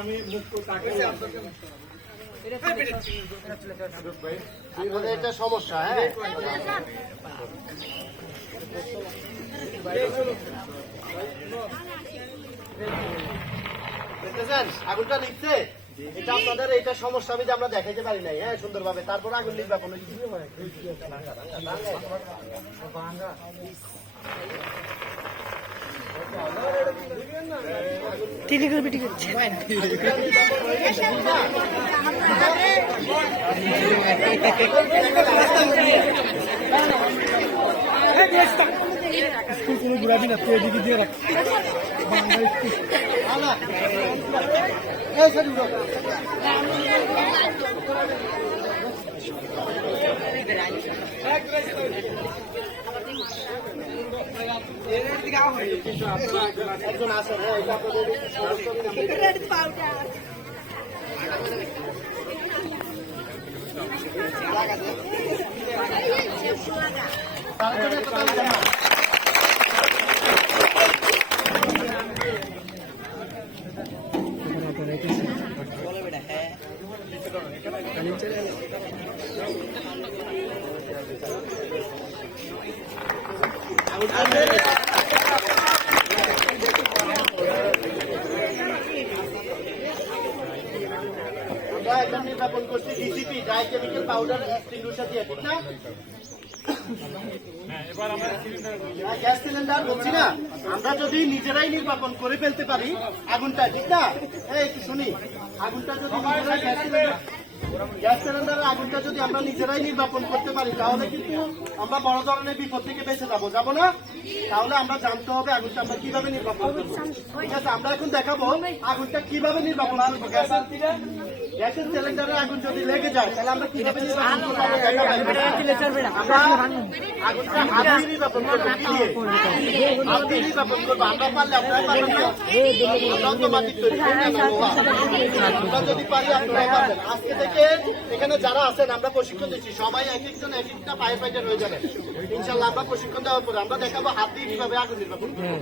আমি এটা সমস্যা। হ্যাঁ, দেখতেছেন আগুনটা নিচ্ছে, এটা আপনাদের এটা সমস্যা আমি আমরা দেখাইতে পারি নাই। হ্যাঁ, সুন্দরভাবে তারপর আগুন নিবা কোনো কিছু টেলিগ্রাফি করছে স্কুল কোনো ঘুরাবি না, তুই এদিকে দিয়ে রাখ। একজন আসেন। নির্বাপন করছি DCP dry chemical powder extinguisher দিয়ে, ঠিক না? গ্যাস সিলিন্ডার বলছি না, আমরা যদি নিজেরাই নির্বাপন করে ফেলতে পারি আগুনটা, ঠিক না? এই একটু শুনি, আগুনটা যদি গ্যাস সিলিন্ডারের আগুনটা যদি আমরা নিজেরাই নির্বাপন করতে পারি তাহলে কিন্তু আমরা বড় ধরনের বিপদ থেকে বেঁচে যাবো না? তাহলে আমরা জানতে হবে আগুনটা আমরা কিভাবে নির্বাপন করবো। ঠিক আছে, আমরা এখন দেখাবো আগুনটা কিভাবে নির্বাপন করবো। গ্যাসের সিলিন্ডারের আগুন যদি লেগে যায় তাহলে আমরা কিভাবে নির্বাপন করবো, আমরা আগুনটা হাত দিয়ে নির্বাপন করবো। কি দিয়ে? হাত দিয়ে নির্বাপন করবো। আমরা পারলে আপনারা পারবেন না? আমরাও তো মাটির তৈরি, আমরা যদি পারি আপনারা পারবেন। আজকে থেকে এখানে যারা আছেন আমরা প্রশিক্ষণ দিচ্ছি, সবাই এক একজন এক একটা ফায়ার ফাইটার হয়ে যাবে ইনশাল্লাহ। আমরা প্রশিক্ষণ দেওয়ার পরে আমরা দেখাবো হাত দিয়ে কিভাবে আগুন নির্বাপন করবো।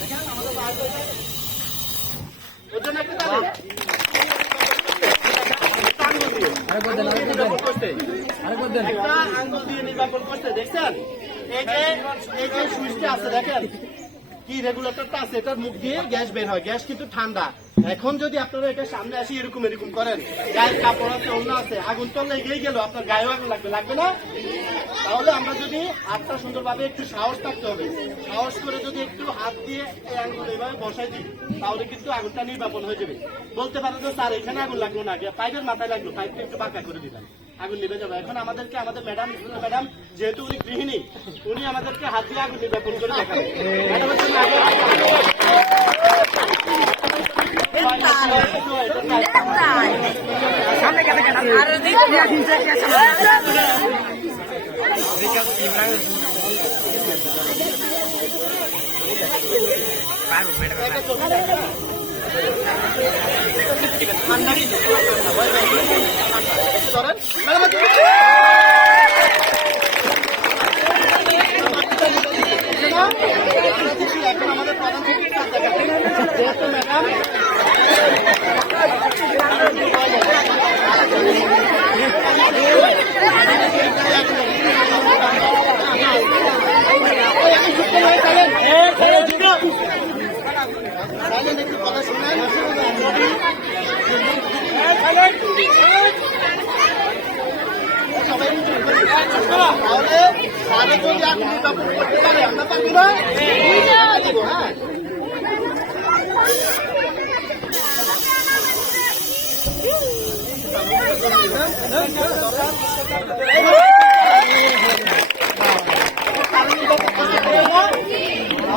দেখেন আমাদের ফায়ার ফাইটার ওর জন্য একটা আঙ্গুল দিয়ে নির্বাপন করতে দেখছেন। এই যে সুইচটা আছে দেখেন, কি রেগুলেটরটা আছে, এটার মুখ দিয়ে গ্যাস বের হয়। গ্যাস কিন্তু ঠান্ডা। এখন যদি আপনারা এটা সামনে আসি এরকম করেন, গায়ের কাপড় আছে, অন্য আছে, আগুন তো লেগেই গেল, আপনার গায়েও আগুন লাগবে না? তাহলে আমরা যদি হাতটা সুন্দরভাবে একটু সাহস থাকতে হবে, সাহস করে যদি একটু হাত দিয়ে এই আগুন এইভাবে বসাই দিই তাহলে কিন্তু আগুনটা নির্বাপন হয়ে যাবে। বলতে পারে যে স্যার এখানে আগুন লাগলো না, পাইপের মাথায় লাগলো, পাইপটা একটু বাঁকা করে দিলাম, আগুন নিভে যাবে। এখন আমাদেরকে আমাদের ম্যাডাম যেহেতু উনি গৃহিণী, উনি আমাদেরকে হাত দিয়ে আগুন নির্বাপন করে দেখাবেন। এখন আমাদের প্রধান চিকিৎসক যেহেতু ম্যাডাম একটু কথা শুনেন। তাহলে সারে যদি আগুন নির্বাপন করতে পারে আমরা পারবো না? হ্যাঁ,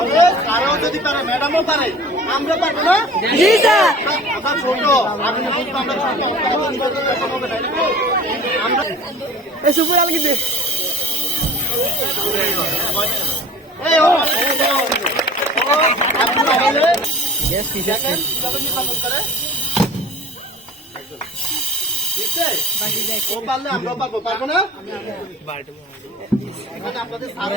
তাহলে তারাও যদি পারে, ম্যাডামও পারে, আমরা পারবো না? জি স্যার। আমরা ছোট, আগুনে কিন্তু আমরা ছোট, আমরা এই সুপুর আলগি দে। এই ও আপনারা হলে দেখেন কিভাবে নির্বাচন করে। বুঝছে? ও পারলে আমরাও পারবো, পারবো না? এখানে আপনাদের সারা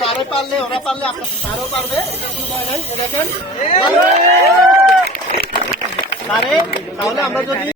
সারে পারলে, ওরা পারলে, আপনার সারও পারবে, এটা কোনো ভয় নাই। দেখেন তাহলে আমরা যদি